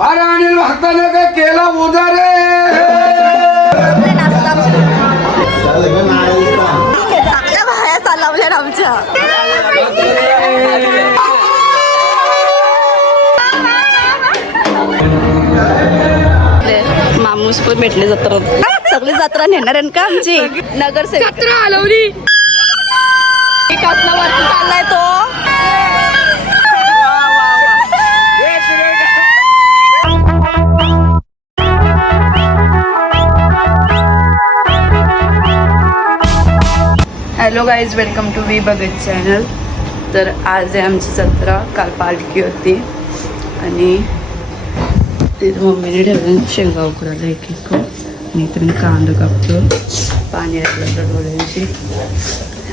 अरे अनिल भक्ताने काय केला उदारे चांगल्या बाया चालवल्या आमच्या. मामूस पण भेटले जत्रा. सगळी जत्रा नेणार आहे का आमची नगरसेवक जत्रा हलवली. कसला वरती चाललाय तो. हॅलो गाईज, वेलकम टू वी बगत चॅनल. तर आज आहे आमची जत्रा. काल पालखी होती आणि तिथं मम्मीने ठेवलं शेंगा उकडायला एक एक. मी तर कांदा कापतो. पाणी असलं तर डोळ्यांची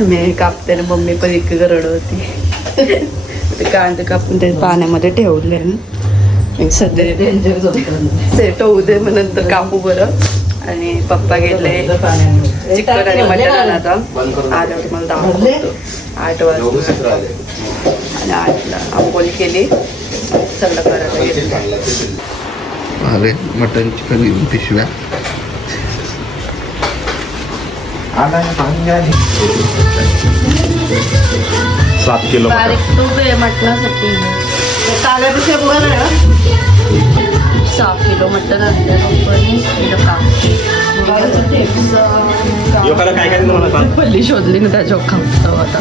मी कापते ना. मम्मी पण एक रडवती. ते कांदा कापून ते पाण्यामध्ये ठेवले ना. सध्या सेट होऊ दे मग नंतर कापू बरं. आणि पप्पा गेले चिकन आणि मटण. आता आल्यावर मला दाखवतो. 8 वाजता आणि 8ला आंबोली केली. सगळं करायला घेतलं. अरे मटन चिकन घेऊन पिशव्या. 7 किलो बारीक तूप आहे मटणासाठी. 7 किलो मटण आणलं पल्ली शोधली ना त्याच्यावर खातो आता.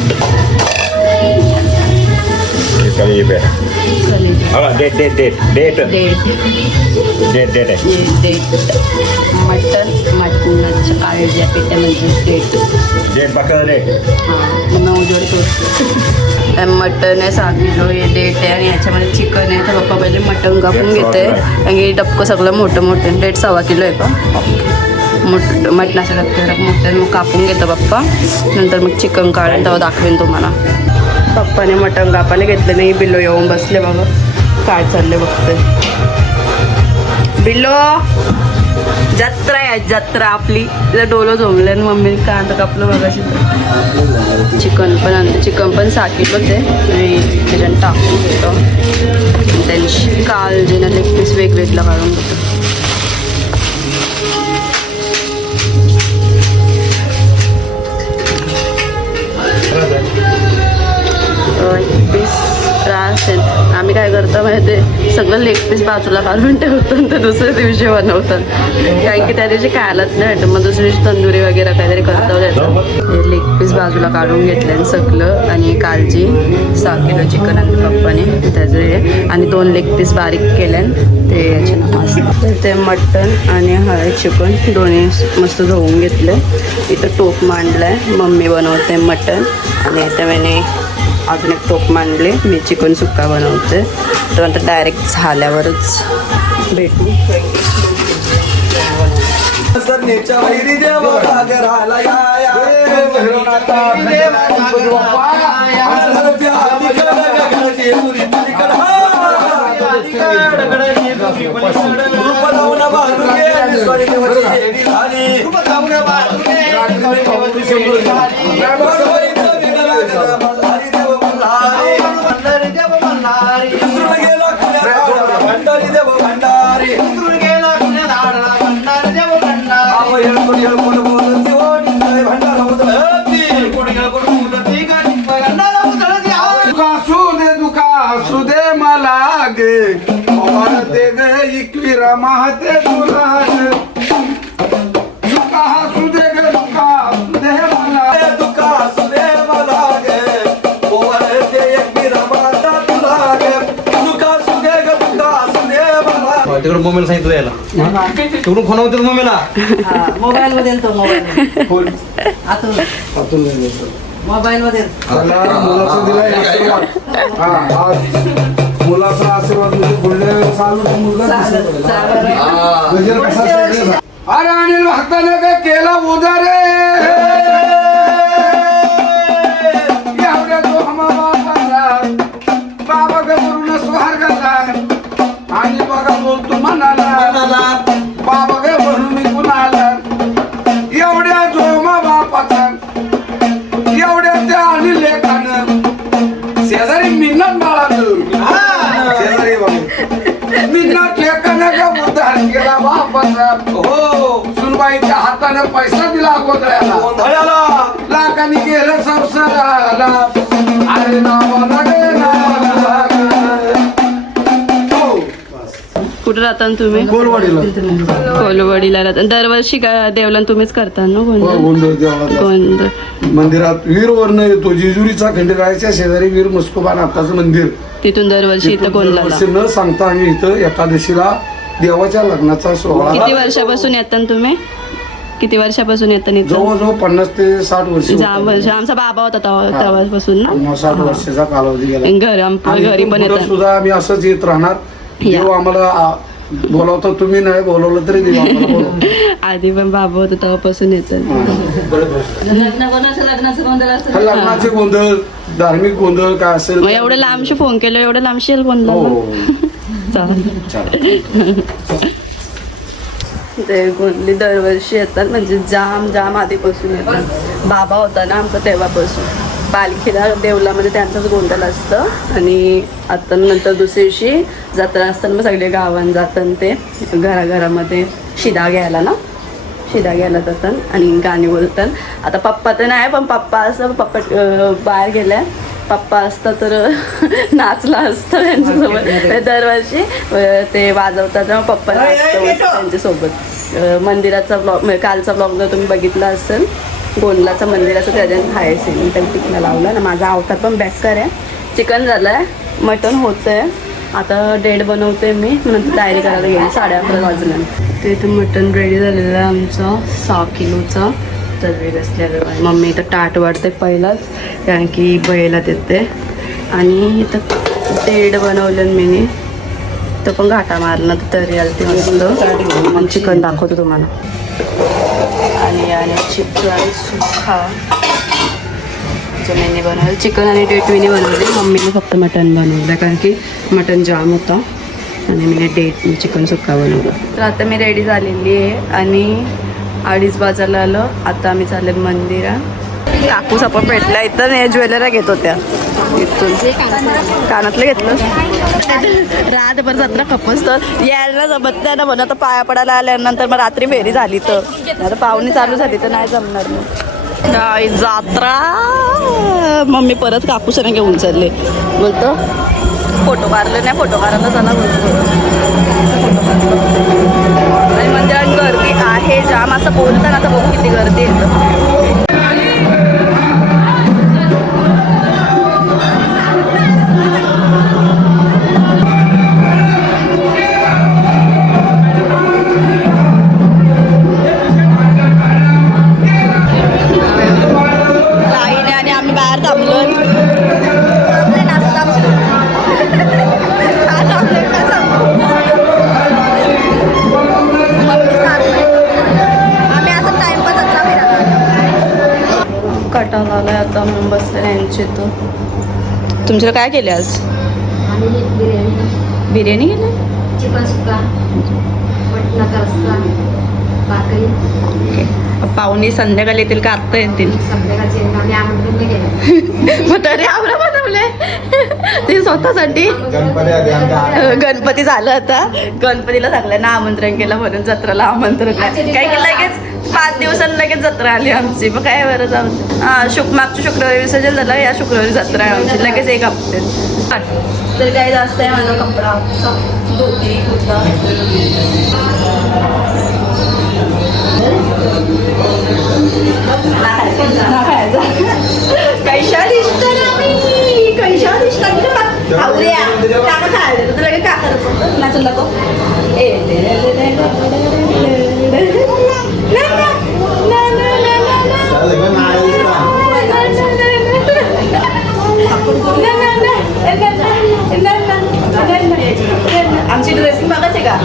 मटन मटणाच्या काळ्या पेट्यामध्ये मटन आहे 7 किलो. हे डेट आहे आणि याच्यामध्ये चिकन आहे. तर पप्पा पहिले मटन कापून घेते. आणि डबकं सगळं मोठं मोठं. डेट 1.25 किलो आहे का मटणाचं डबकं मोठं. मग कापून घेतं पप्पा. नंतर मग चिकन काढून तेव्हा दाखवेन तुम्हाला. पप्पाने मटण कापायला घेतलं नाही. बिल्लो येऊन बसले बघा. काय चालले बघते. बिल्लो जत्रा आहे जत्रा आपली. तिथं डोलं झोमले आणि मम्मीने कांदा कापलं बघा. चिकन पण आणलं. चिकन पण 6 किलोच आहे. आणि त्याच्यानं टाकून घेतो. त्यांची काळजीनं लेग पीस वेगवेगळं काढून घेतो. पीस त्रास आहे. आम्ही काय करतो माहिती आहे, सगळं लेग पीस बाजूला काढून ठेवतो आणि ते दुसऱ्या दिवशी बनवतात. कारण की त्या दिवशी खायलाच नाही भेटत. मग दुसऱ्या दिवशी तंदुरी वगैरे काहीतरी करता येतं. लेग पीस बाजूला काढून घेतले सगळं. आणि कालजी 6 किलो चिकन आणलं पप्पाने त्याचे. आणि 2 लेग पीस बारीक केले ते याचे मस्त. ते मटण आणि हळद चिकन दोन्ही मस्त धुवून घेतले. इथं टोप मांडलं आहे. मम्मी बनवते मटण. आणि इथं मैंने अजून एक टोप मांडले. मी चिकन सुक्का बनवते. तर नंतर डायरेक्ट झाल्यावरच भेटू. सुदे मला गे ते ग इकविरा महाते तुला दुका सुदे ग दुका सुदे मला दुका सुदे मला गे ते इकविरा महाता तुला गे दुका सुदे ग दुका सुदे मला. तिकडून मोबाईल सांगितलं यायला. तिकडून फोन होते मम्मीला. मोबाईल मध्ये तो मोबाईल आतून मोबाईल मध्ये मुलाचा दिलाय मुलाचा आशीर्वाद म्हणजे पुढे चालू मुलगा. अरे अनिल भक्ताने काय केला उदारे एवढ्या तो बाबा करून स्वर्गाला. आणि बघा बोलतो मनाला बाबा गे म्हणून मी कुणाला. एवढ्या जोमा बापाचा एवढ्या त्या आणि लेखानं शेजारी मिन्नत बाळा शेजारी मिन्नत टेकानं का उद्धार केला बापाचा. हो सुनबाईच्या हाताने पैसा दिला गोंधळ्याला. गोंधळ्याला लाखांनी गेलं संसाराला. अरे नावाला गे नावाला गे. हो कुठं राहता ना तुम्ही? गोलवाडीला. कोलवाडीला राहता. दरवर्षी का देवला तुम्हीच करता ना हो, गोंधळ? गोंधळ देवळात. गोंधळ मंदिरात वीर वर्ण येतो. जेजुरीचा खंडेरायाच्या शेजारी वीर मुस्कोबा नाथाचं मंदिर. तिथून दरवर्षी इथं गोंधळाला. दरवर्षी न सांगता आम्ही इथं एकादशीला देवाच्या लग्नाचा सोहळा किती वर्षापासून येतात तुम्ही? किती वर्षापासून येतात इथं? जवळजवळ 50 ते 60 वर्ष. आमचा बाबा होता तेव्हापासून ना. 60 वर्षाचा कालावधी गेला. घर आमच्या घरी पण पुढं येतात. सुद्धा आम्ही असंच येत राहणार. देव आम्हाला बोलावता. तुम्ही नाही बोलवलं तरी देव आम्हाला बोलवतो. आधी पण बाबा होता तेव्हापासून येतात. हा, लग्नाचे गोंधळ, धार्मिक गोंधळ काय असेल. मग एवढं लांबशी फोन केलं, एवढं लांबशी येईल गोंधळ. हो चालेल. ते गोंधळी दरवर्षी येतात, म्हणजे जाम आधीपासून येतात. बाबा होता ना आमचा तेव्हापासून. पालखीला देवलामध्ये त्यांचाच गोंधळ असतं. आणि आता नंतर दुसऱ्या दिवशी जत्रा असताना मग सगळे गावात जातात. ते घराघरामध्ये शिदा घ्यायला जातात आणि गाणी बोलतात. आता पप्पा तर नाही, पण पप्पा बाहेर गेलाय. पप्पा असता तर नाचला असतं त्यांच्यासोबत. दरवर्षी ते वाजवतात ना, पप्पा नाचतो त्यांच्यासोबत. मंदिराचा ब्लॉग, म्हणजे कालचा ब्लॉग जर तुम्ही बघितला असेल गोंधळाचा मंदिराचं, त्याच्यात हाय सीन त्यांनी तिकडे लावला ना. माझा अवतार पण बॅकर आहे. चिकन झालं आहे, मटण होतं आहे. आता डेट बनवते मी, नंतर तयारी करायला गेली. 11:30 वाजल्या. ते इथं मटण रेडी झालेलं आहे आमचं 6 किलोचा. तर्री असलेलं आहे. मम्मी इथं ताट वाढते पहिलाच, कारण की बैला देते. आणि इथं डेड बनवलं मी. तर पण घाटा मारला तर तरी आलं ते मस्त. मग चिकन दाखवतो तुम्हाला. आणि चिकन सुखा मी बनवलं. चिकन आणि डेट मी बनवले. मम्मीने फक्त मटण बनवलं, कारण की मटण जाम होतं. आणि मी चिकन सुक्का बनवलं. तर आता मी रेडी झालेली आहे आणि 2:30 वाजायला आलं. आता आम्ही चालले मंदिरात. काकू सपोर्ट भेटला इथं. या ज्वेलरी घेत होत्या इथून. कानातलं घेतलं. रातभर जत्रा खपस तर यायला जमत नाही ना, म्हणून आता पाया पडायला आल्यानंतर मग रात्री फेरी झाली तर आता पाहुणी चालू झाली तर नाही जमणार मग. नाही जात्रा. मम्मी परत काकूसने घेऊन चालले. बोलतो फोटो काढले नाही, फोटो काढायला चला बोलतो. आणि मंदिरात गर्दी आहे जाम असं बोलताना. आता बघू किती गर्दी येतं. आणि आम्ही बाहेर थांबलो. कटाला आलाय आता म्हणून बसले यांचे. तो तुमच्याला काय केले आज? बिर्याणी केली. चिकन सुक्का, मटणाचा रस्सा, भाकरी. पाहुणे संध्याकाळी येतील का आत्ता येतील? संध्याकाळचे आम्ही आमंत्रण नाही केलं. मग तरी आवडा बनवले ते स्वतःसाठी. गणपती झालं आता. गणपतीला सगळ्यांना आमंत्रण केलं, म्हणून जत्राला आमंत्रण नाही. काय केलं लगेच 5 दिवसांनी लगेच जत्रा आली आमची. मग काय बरं जाऊ. मागच्या शुक्रवारी विसर्जन झालं, या शुक्रवारी जत्रा आहे आमची लगेच 1 हप्त्यात. तर काय जास्त आहे माझा कपडा. धोती कुर्ता कैशा दिसतं ना मी. कैशा दिसतं काका खायला तुला काय करत नाचून दाखव. आमची ड्रेसिंग बघायची का?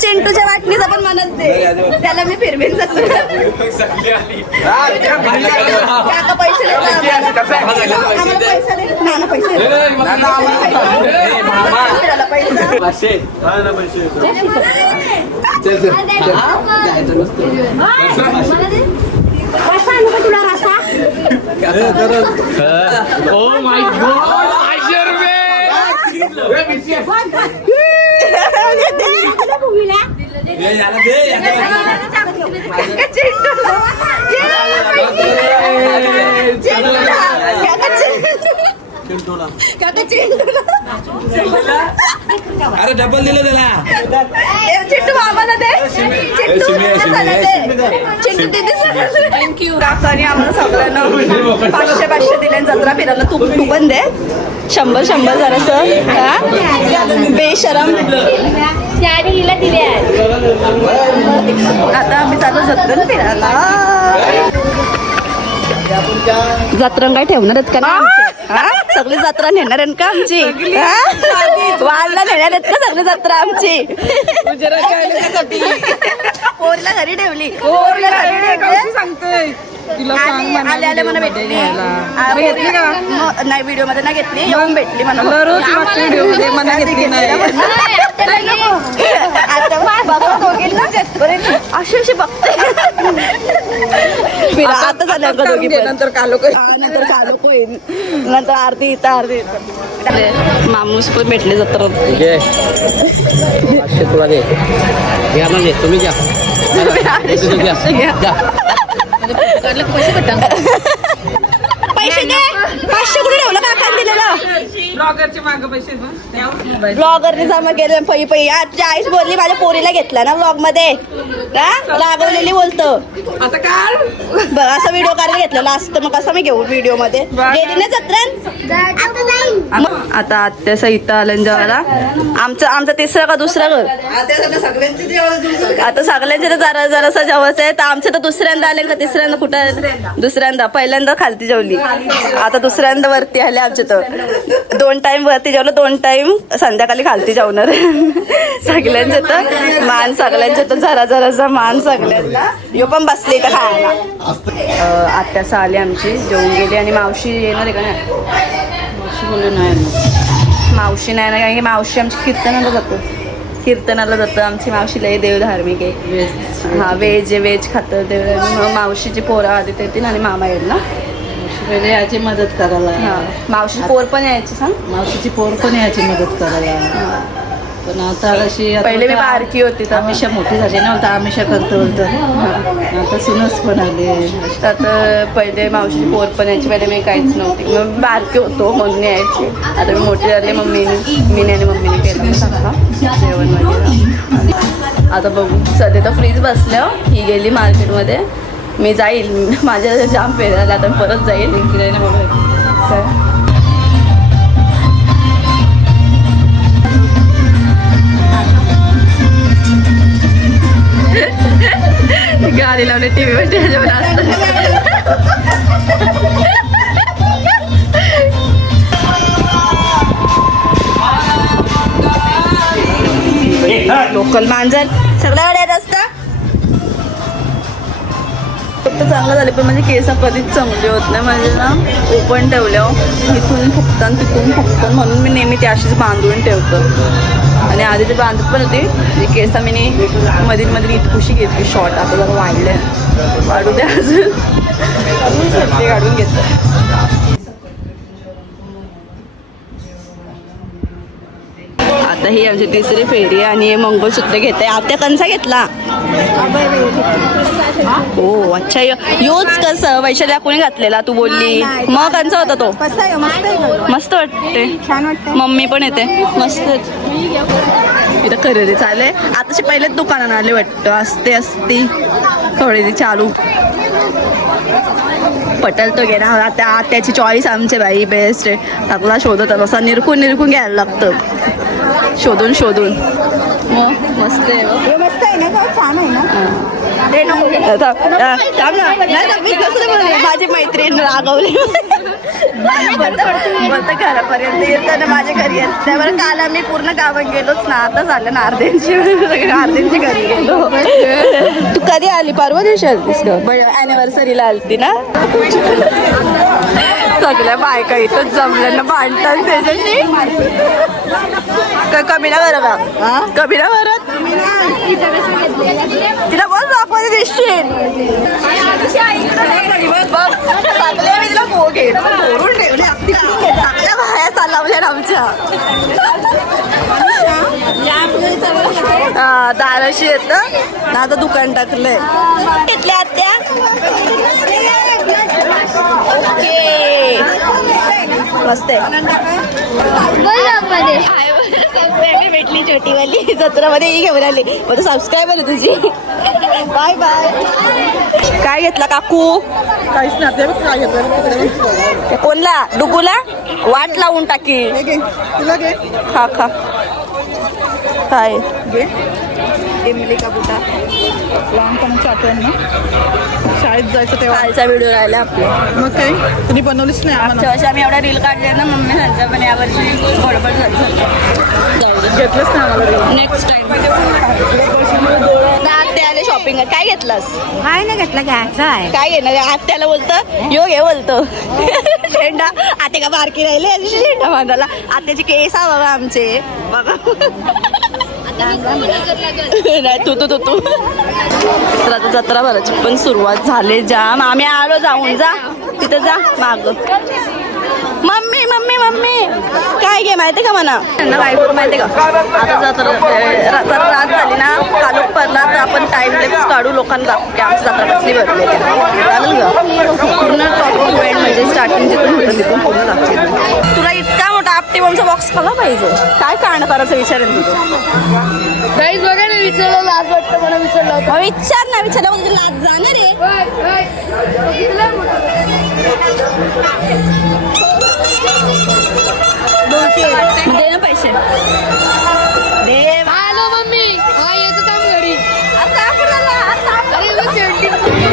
चिंटूच्या वाटणीचा पण म्हणत दे. त्याला मी फिरवेन जातो. काका पैसे देतात आम्हाला. पैसा दे नाना. पैसे तुला रसा ओ माय गॉड 500 रुपये अरे डबल दिलं त्याला चिट्टू मामाला दे थँक्यू काकाने आम्हाला सगळ्यांना 500 दिले जत्रा फिरायला तू पण दे 100 जरासं बेशरम हिला दिले आता आम्ही चालू जत्रा फिरायला जत्रा काय ठेवणार आहेत का नाही सगळी जत्रा नेणार आहेत का आमची वाळला नेणार आहेत का सगळी जत्रा आमची पोरीला घरी ठेवली पोरीला घरी ठेवली आले आले मला भेटली नाही व्हिडिओ मध्ये नाही घेतली येऊन भेटली मला अशी अशी बघते आता झालं का दोघी नंतर कालो येईल नंतर आरती इथं आरती मामूस पण भेटले जत्रा तुला दे घ्या ना घे तुम्ही घ्या पैसे दे 500 कुठे ठेवलं काकांनी दिलेलं ब्लॉगरने जमा केले पै आजची आईच बोलली माझ्या पोरीला घेतला ना ब्लॉग मध्ये रागवलेली बोलतो आता काय बघ असं व्हिडिओ करायला घेतलेला असतं मग कसं मी घेऊ व्हिडिओ मध्ये गेली ना जत्रान आता आत्या सहिता आलंजाला आमचं तिसरं का दुसरं घर आता सगळ्यांचे तर जरा जरासा जेवच आहे तर आमचं तर दुसऱ्यांदा आले का तिसऱ्यांदा कुठं दुसऱ्यांदा पहिल्यांदा खालती जेवली आता दुसऱ्यांदा वरती आले आमच्या तर 2 टाइम वरती जेवलं 2 टाइम संध्याकाळी खालती जेवणार सगळ्यांचे तर मान सगळ्यांचे तर जरा जरासा मान सगळ्यांना यो पण बसले तर खायला आत्यास आली आमची जेवून गेली आणि मावशी येणार आहे का नाही मावशी बोलली नाही मावशी नाही ना कारण की मावशी आमची कीर्तनाला जातं आमची मावशी लय देव धार्मिक आहे हा व्हेज खातं देव मावशीची पोरं आधी येतील आणि मामा येईल ना पहिले याची मदत करायला हा मावशीची पोर पण यायची सांग मावशीची पोर पण याची मदत करायला पण आता अशी पहिले मी बारकी होती तर आमिषा मोठी झाली ना आता आमिषा करतो बोलतो आता सुनस पण आले आता पहिले मावशीची पोर पण यायची पहिले मी काहीच नव्हती मग बारकी होतो म्हणून यायची आता मी मोठी झाली मीने आणि मम्मीने केलं सांगा जेवण वगैरे आता बघू सध्या तर फ्रीज बसल्या ही गेली मार्केटमध्ये मी जाईल माझ्या जाम फेरायला आता परत जाईल फिरायला बघा गाडी लावली टीव्ही वर त्याच्यावर लोकल मांजर सगळ्याकडे येत असतं फक्त चांगलं झाले पण म्हणजे केस कधीच चांगले होत नाही म्हणजे ना ओपन ठेवलं इथून फुकतान तिथून फुकतान म्हणून मी नेहमी ते अशीच बांधून ठेवतो आणि आधी ते बांधत पण होते ते केस मी मध्ये इतकुशी घेतली शॉर्ट आता जरा वाढले वाढू द्या अजून घेतले काढून घेतलं आता ही आमची तिसरी फेरी आणि मंगळसूत्र घेते आता कंचा घेतला हो अच्छा योच कसं वैशाल्या कोणी घातलेला तू बोलली मग कंचा होता तो मस्त वाटते छान वाटते मम्मी पण येते मस्त इथं खरेदी चालू आहे आताशी पहिलेच दुकानात आले वाटतं असती खरेदी चालू पटल तो घे ना आता त्याची चॉईस आमचे बाई बेस्ट आहे आपला शोधत असा निरकून घ्यायला लागतं शोधून मग मस्त आहे मस्त आहे ना छान आहे ना माझी मैत्रीण रागवली बोलतं घरापर्यंत येतं माझ्या घरी येत त्यावर काल आम्ही पूर्ण गावात गेलोच ना आता झालं ना अर्ध्यांची घरी गेलो तू कधी आली परवा दिवशी आलतीस ग ॲनिव्हर्सरीला आलती ना सगळ्या बायका इथं जमल्यानं भांडतात त्याच्याशी. कमी ना करत कमी ना करत तिला बोल आपण दिसशील बाया चालवल्या आमच्या दाराशी येत ना आता दुकान टाकलंय. घेतल्या आत्या ओके मस्त आहे. भेटली छोटीवाली जत्रामध्ये घेऊन आली मग सबस्क्राईबर आहे तुझी. Bye bye. काय घेतला काकू? काहीच नाही काय घेतलं कोणला डुगूला वाट लावून टाकी. तुला घे खा खा काय घे इमली का बुटा लहानपणाची आठवण ना शाळेत जायचं तेव्हा. कालचा व्हिडिओ राहिला आपला. मग काही तुम्ही बनवलीच नाही आम्हाला. मागच्या वर्षी आम्ही एवढा रील काढले ना मम्मी सांगता पण यावर्षी गडबड झाली. घेतलंच नाही आम्हाला. नेक्स्ट टाइम आत्या आले शॉपिंग. काय घेतलास? काय नाही घेतलं घ्यायचं आहे. काय घेणार? आत्याला बोलतं यो घे बोलतो. शेंडा आते का बारकी राहिले शेंडा बांधायला. आत्याची केस हा बाबा आमचे बघा. नाही तू तू तू तू तर आता जत्रा भरायची पण सुरुवात झाली जाम. आम्ही आलो जाऊन जा तिथं जा माग. मम्मी मम्मी मम्मी काय घे माहिती का म्हणा काय करू माहिती का? आता जत्रा रात झाली ना कालोख पडला तर आपण टाइम लेप्स काढू लोकांना दाखवू की आमची जत्रा कसली भरली चालेल का? पूर्ण टॉप टू एंड म्हणजे स्टार्टिंग जिथून होतं तिथून पूर्ण दाखवते. तुला इतका मोठा आपटेबॉम्बचा बॉक्स खाला पाहिजे. काय कारण करायचं विचारेल तुझं काहीच बघा नाही विचारलं लाज वाटतं मला विचारलं. विचार ना विचारला म्हणजे लाज जाणार आहे. दे ना पैसे दे. हॅलो मम्मी हा येतो काम घरी.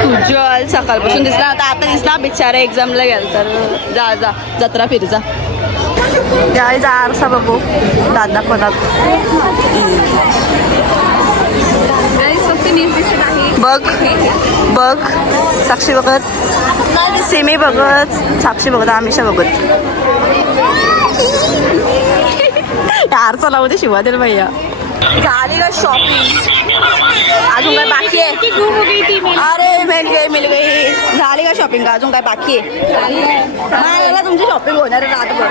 उज्ज्वल सकाळपासून दिसला आता दिसला बिचारा एक्झामला गेला तर जा जा जत्रा फिर जा. जा आरसा बघू दादा कोणा बघ बघ साक्षी बघत सिमी बघत साक्षी बघत आमिषा बघत. आरसा लावू दे शिवा दे भैया. झाली का शॉपिंग? अजून काय बाकी आहे? अरे मिल गई. झाली का शॉपिंग? अजून काय बाकी आहे? तुमची शॉपिंग होणार आहे रातभर.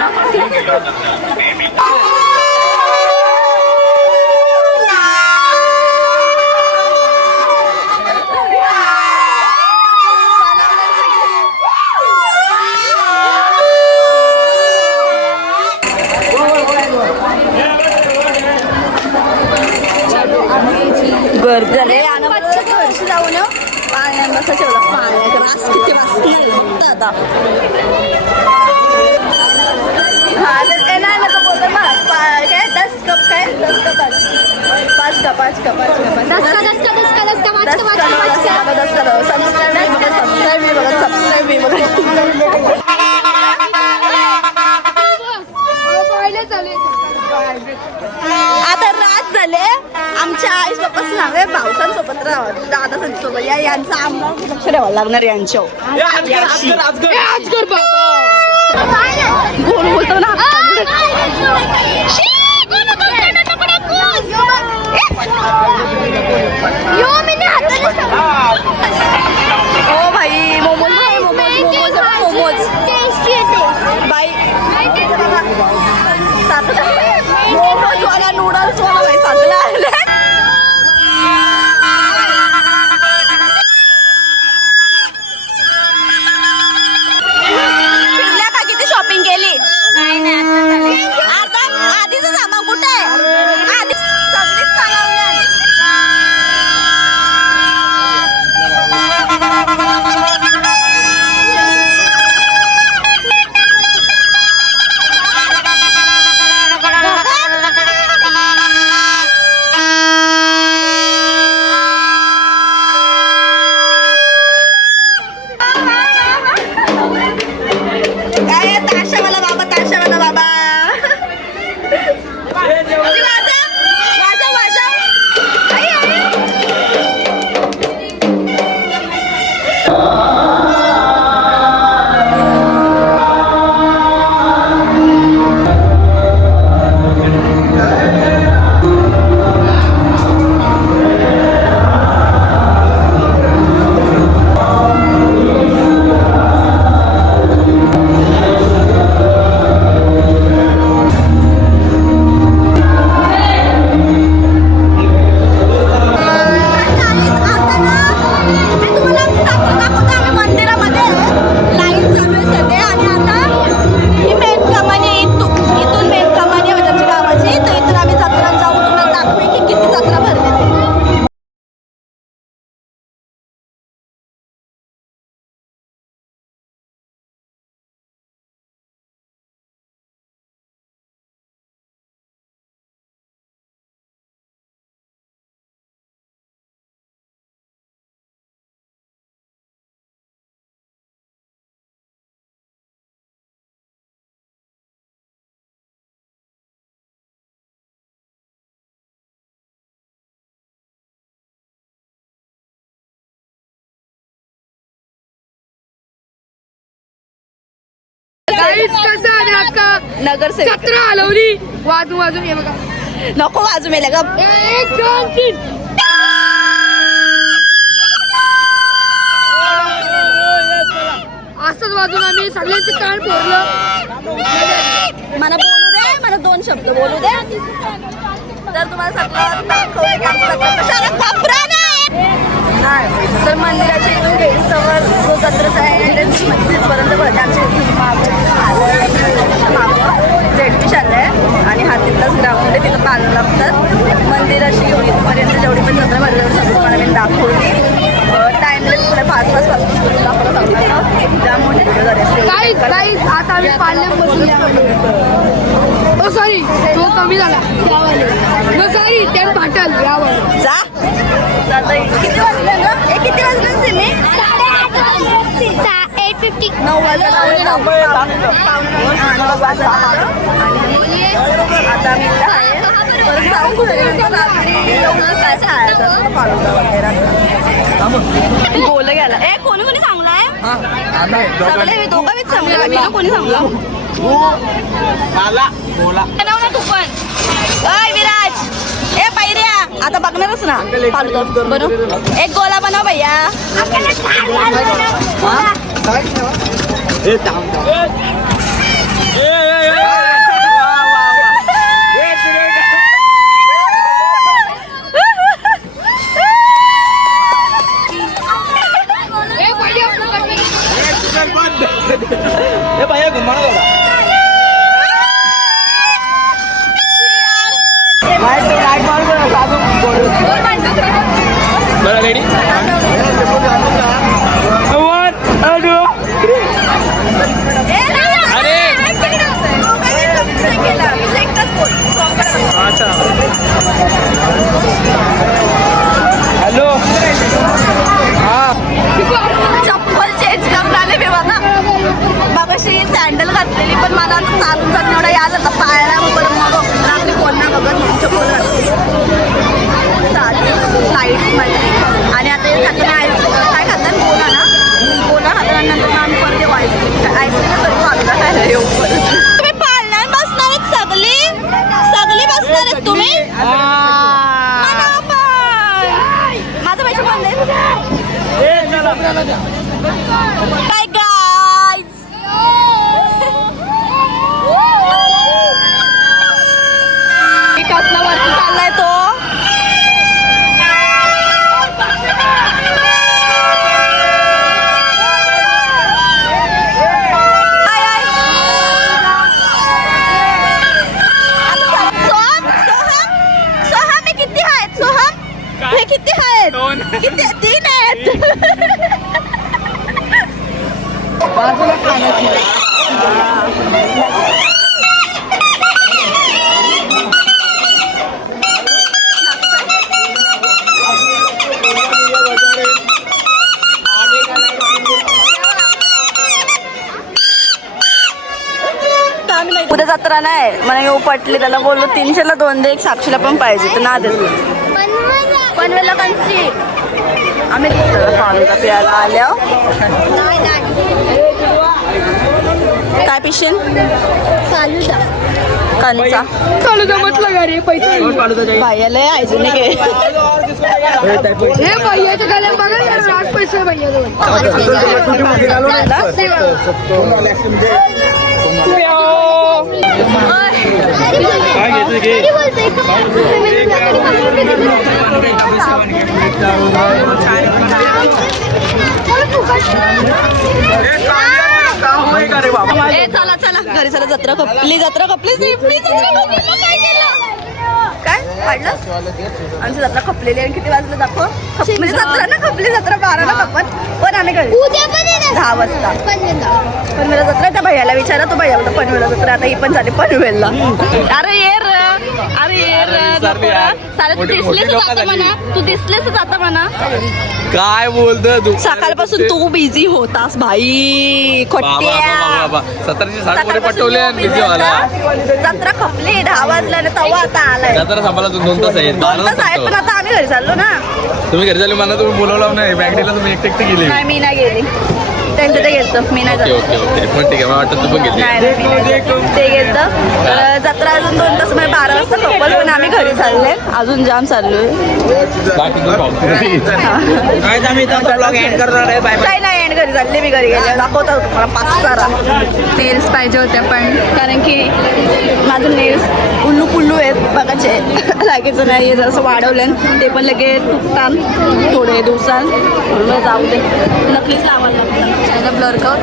गर्दी रे वर्षी जाऊन पाण्यात बसा ठेवला. पाण्याचा वास किती वाजणार आता. हा तर नाही नको बोलतो मग काय 10 कप काय 10 cup 5 cup 5 cup 5 cup 10 subscribe मी बघा सबस्क्राईब मी बघा. आता रात झाले. आमच्या आईस बाप्पा सांगले भाऊसांसोबत राहावं दादासांसोबत यांचा आम्हाला लक्ष द्यावं लागणार यांच्यावर. कोण बोलतो ना ओ भाई मोमोज मोमोज मोमोज बाई मोमोज वाला नूडल्स वाला भाई चांगला आला. कसं आहे अक्का नगरसेवक जत्रा हलवली वाजून वाजून हे बघा नको वाजू मेल्या ग 1 2 3 असंच वाजून आम्ही सगळ्यांचे कान फोडलं. मला बोलू दे मला 2 शब्द बोलू दे तर तुम्हाला सगळं दाखवते की आमचं सगळं कशाला घाबरा नाही. तर मंदिराच्या इथून गेटजवळ जो जत्राचा एंट्रन्स मंदिरपर्यंत भरते आमच्या इथून मागं जेटपी शाळा आहे आणि हा तिथलाच ग्राउंड आहे तिथं पानं लागतात मंदिराशी घेऊन इथपर्यंत जेवढी पण जत्रा भरली तेवढी सगळं तुम्हाला मी दाखवली. टाइमलेस पुढे 5-5 वाजता दाखवलं सांगणार ज्या मोठे व्हिडिओ झाले गाईज आता आम्ही पाळण्यात बसून सॉरी तो कमी झाला त्यावाले सॉरी ते पाटल यावर जा किती वाजले ग किती वाजले सिमी 8:50 9 वाजता 9 वाजता आणि आता मी इथं आहे परत जाऊन कुठे रात्री येऊन काय खायचं फालुदा वगैरे बोल गेला कोणी कोणी सांगलाय सगळे मी दोघं मीच सांगला मी कोणी सांगला तू पण ओय विराज ए पायऱ्या आता बघणारच ना फालुदा बनव एक गोला बनव भैया बरं रेडी हॅलो चप्पल चेंज करून आले मी मला मगाशी सँडल घातलेली पण मला आता चालून चालून एवढा याद होता पायाला मग रात्री कोण ना बघत चप्पल घातली लाईट्समध्ये आणि आता हे खाताना काय खातात बोला ना बोला खातानंतर आम्ही परत येऊ आईस्क्रीम सर्व फालुदा खायला येऊ तुम्ही पाळण्यात बसणार आहेत सगळी बसणार आहेत तुम्ही माझं पैसे बंद काय गाईज कसला वरती चाललाय तो किती आहेत 3 आहेत उद्या जत्रा नाही मला येऊ पटली त्याला बोललो 300ला 2 दे 1 साक्षीला पण पाहिजे तर ना देतो पनवेलला कंची आम्ही फालुदा प्यायला आल्या काय पिशील कंचा फालुदा म्हटलं का रे पैसे भाईला हायजेनिक आहे हे भैयाच्या गळ्यात बघा यार लास्ट पैसे भैया चला चला घरी चला जत्रा खपली काय पाडलं आमची जत्रा खपलेली आणि किती वाजलं दाखव म्हणजे जत्रा ना खपली जत्रा 12ला खपत पण आम्ही घरी 10 वाजता पनवेलला जत्रा त्या भैयाला विचारा तो भैया बोलतो पनवेलला जत्रा आता ही पण झाली पनवेलला अरे ये तू दिसलेच आता म्हणा काय बोलतोय तू सकाळपासून तू बिझी होतास भाई खोट्या 1760 पटवले बिझी व्हायला जत्रा खपली 10 वाजल्या तेव्हा आता आलाय जत्रा थांबायला 2 तास आहेत 2 तास आहे पण आता आम्ही घरी चाललो ना तुम्ही घरी झाले मला तुम्ही बोलवलं नाही बँकेला तुम्ही एकटे गेली नाही मी नाही गेली त्यांचं ते गेलतं मी नाही ओके जात. ओके ओके पण ठीक आहे मला वाटतं तू पण घेतली नाही नाही, मी नाही गेलतं. ते गेलतं तर जत्रा अजून 2 तास म्हणजे 12 वाजता कपल पण आम्ही घरी चालले अजून जाम चाललोय. बाकी तू पाहतो. काही नाही एंड घरी चालले मी घरी गेले दाखवतो तुम्हाला 5 नेल्स पाहिजे होत्या पण कारण की माझं नेल्स उल्लू पुल्लू आहेत बघायचे लागायचं नाही जसं वाढवलं ते पण लगेच तुटतात थोडे दिवसात म्हणून जाऊ दे नक्कीच लावायला लागतं ब्लर का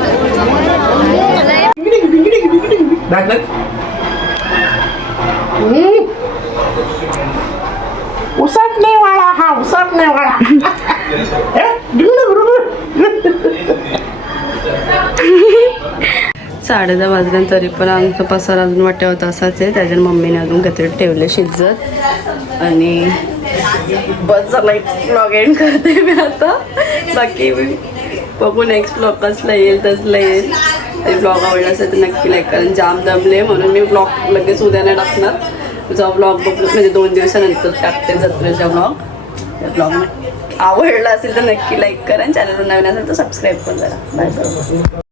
उसटणे वाळा हा उसटणे वाळा साडेदहा वाजल्यानंतर तरी पण आमचा पसार अजून वाट्या होता असाच आहे. त्याच्यात मम्मीने अजून काहीतरी ठेवले शिजत आणि बस झाला ब्लॉग एंड करते मी आता. बाकी बघू नेक्स्ट ब्लॉग कसला येईल तसला येईल. आणि ब्लॉग आवडला असेल तर नक्की लाईक कारण जाम दमले म्हणून मी ब्लॉग लगेच उद्या नाही टाकणार. तुझा ब्लॉग बघ म्हणजे 2 दिवसानंतर टाकते जत्रेचा ब्लॉग. त्या ब्लॉग आवडला असेल तर नक्की लाईक करा आणि चॅनलवर नवीन असेल तर सबस्क्राईब पण करा. Bye bye.